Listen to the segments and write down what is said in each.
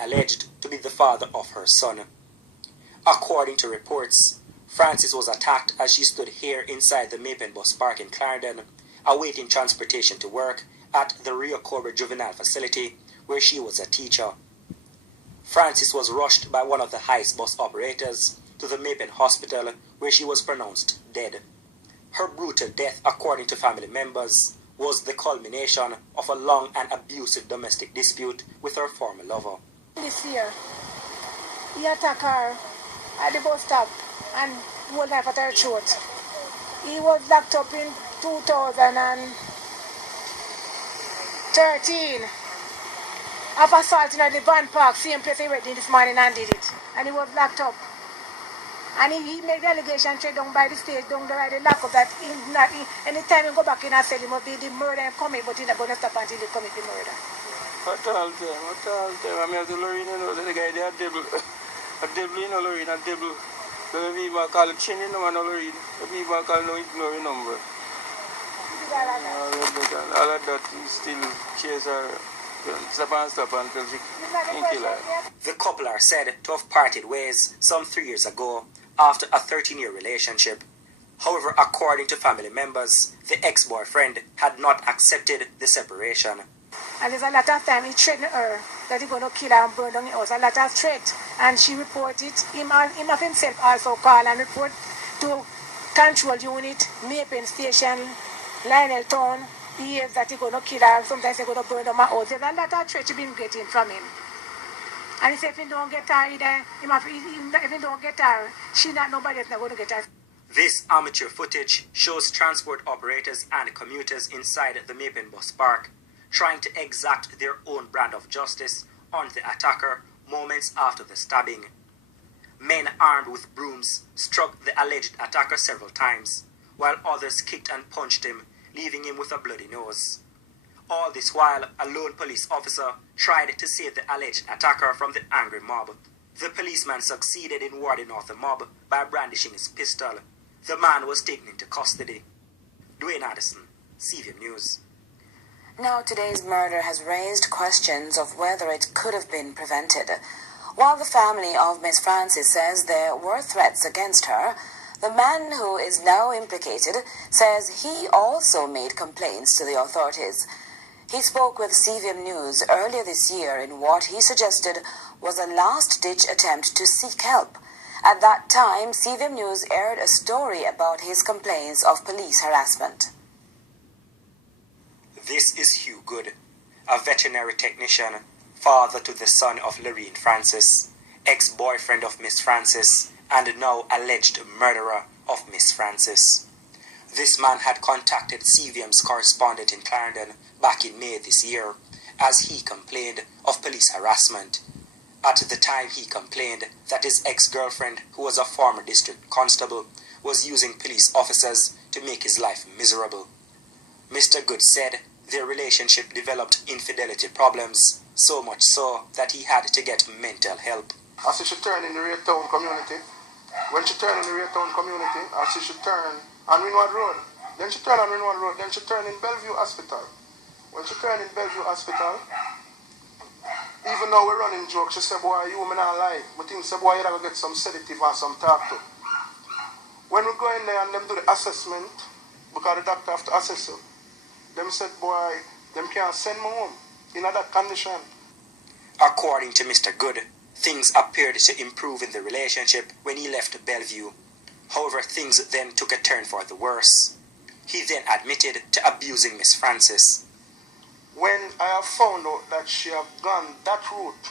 alleged to be the father of her son. According to reports, Frances was attacked as she stood here inside the Mapen Bus Park in Clarendon, awaiting transportation to work at the Rio Cobra Juvenile Facility, where she was a teacher. Frances was rushed by one of the Heist bus operators to the Mapen Hospital, where she was pronounced dead. Her brutal death, according to family members, was the culmination of a long and abusive domestic dispute with her former lover. This year, he attacked her at the bus stop and hold knife at her throat. He was locked up in 2013 of assaulting at the van park, same place he went in this morning and did it. And he was locked up. And he made the allegation straight down by the stage, down the right, the lock up that anytime he go back in and say he must be the murder and commit, but he's not going to stop until he commit the murder. What all time, I mean, as a Lorraine, you know, the guy, they are devil, you know, Lorraine, a devil. So the people call it chin, you know, and Lorraine. The people call no ignore number. All of that still chase her, stop until she can kill her. The couple are said to have parted ways some 3 years ago after a 13-year relationship. However, according to family members, the ex-boyfriend had not accepted the separation. And there's a lot of time he threatened her that he's going to kill her and burn down the house. A lot of threat. And she reported, him of himself also call and report to control unit, Mapen Station, Lionel Town. He hears that he's going to kill her. Sometimes he's going to burn down my house. There's a lot of threat she's been getting from him. And he said if he don't get her, if he don't get her, nobody else is going to get her. This amateur footage shows transport operators and commuters inside the Mapen Bus Park trying to exact their own brand of justice on the attacker moments after the stabbing. Men armed with brooms struck the alleged attacker several times, while others kicked and punched him, leaving him with a bloody nose. All this while, a lone police officer tried to save the alleged attacker from the angry mob. The policeman succeeded in warding off the mob by brandishing his pistol. The man was taken into custody. Dwayne Addison, CVM News. Now, today's murder has raised questions of whether it could have been prevented. While the family of Miss Frances says there were threats against her, the man who is now implicated says he also made complaints to the authorities. He spoke with CVM News earlier this year in what he suggested was a last-ditch attempt to seek help. At that time, CVM News aired a story about his complaints of police harassment. This is Hugh Good, a veterinary technician, father to the son of Lorraine Frances, ex-boyfriend of Miss Frances, and now alleged murderer of Miss Frances. This man had contacted CVM's correspondent in Clarendon back in May this year, as he complained of police harassment. At the time he complained that his ex-girlfriend, who was a former district constable, was using police officers to make his life miserable. Mr. Good said their relationship developed infidelity problems, so much so that he had to get mental help. As she turned in the Raytown community, when she turned in the Raytown community, as she turned on Windward Road, then she turned on Windward Road, then she turned in Bellevue Hospital. When she turned in Bellevue Hospital, even though we're running jokes, she said, boy, you may not lie. But think, say, boy, you gotta get some sedative and some talk to. When we go in there and them do the assessment, because the doctor have to assess you, them said, boy, them can't send me home in that condition. According to Mr. Good, things appeared to improve in the relationship when he left Bellevue. However, things then took a turn for the worse. He then admitted to abusing Miss Frances. When I have found out that she have gone that route,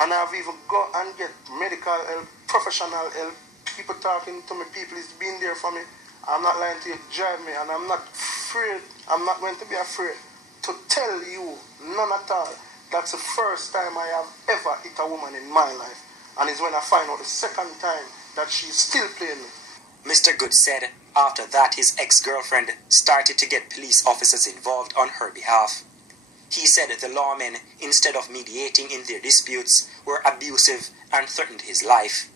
and I have even gone and get medical help, professional help, people talking to me, people is being there for me, I'm not lying to you, drive me, and I'm not afraid, I'm not going to be afraid to tell you, none at all, that's the first time I have ever hit a woman in my life. And it's when I find out the second time that she's still playing me. Mr. Good said after that his ex-girlfriend started to get police officers involved on her behalf. He said the lawmen, instead of mediating in their disputes, were abusive and threatened his life.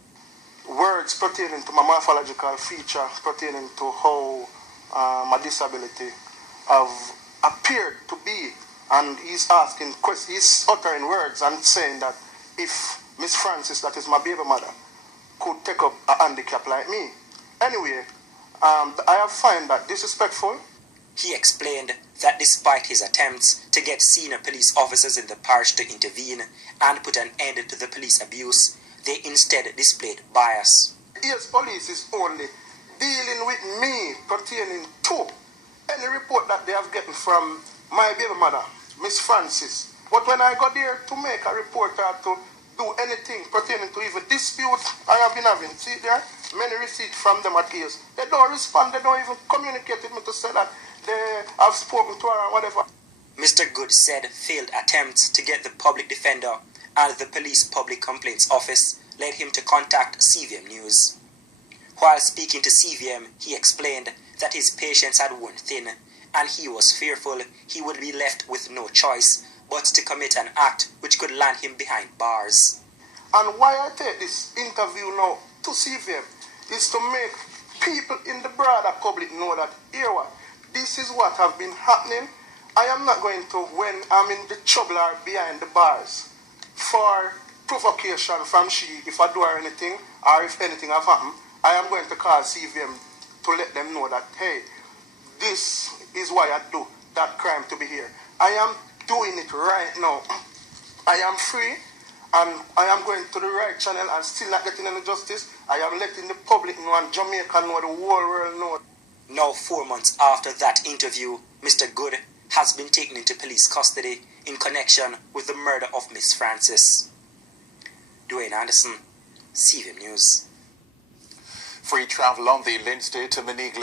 Words pertaining to my morphological feature, pertaining to how my disability have appeared to be, and he's asking questions, he's uttering words and saying that if Miss Francis, that is my baby mother, could take up a handicap like me. Anyway, I have found that disrespectful. He explained that despite his attempts to get senior police officers in the parish to intervene and put an end to the police abuse, they instead displayed bias. Yes, police is only dealing with me pertaining to any report that they have gotten from my baby mother, Miss Francis. But when I got there to make a report or to do anything pertaining to even dispute I have been having, see there, many receipts from them at ears. They don't respond, they don't even communicate with me to say that they have spoken to her or whatever. Mr. Good said failed attempts to get the public defender and the police public complaints office led him to contact CVM News. While speaking to CVM, he explained that his patience had worn thin and he was fearful he would be left with no choice but to commit an act which could land him behind bars. And why I take this interview now to CVM is to make people in the broader public know that, here what, this is what have been happening. I am not going to, when I'm in the trouble or behind the bars, for provocation from she, if I do her anything, or if anything have happened, I am going to call CVM to let them know that, hey, this is why I do that crime to be here. I am doing it right now. I am free, and I am going to the right channel and still not getting any justice. I am letting the public know and Jamaica know, the whole world know. Now 4 months after that interview, Mr. Good has been taken into police custody in connection with the murder of Miss Francis. Dwayne Anderson, CVM News. Free travel on the Leinster to Monique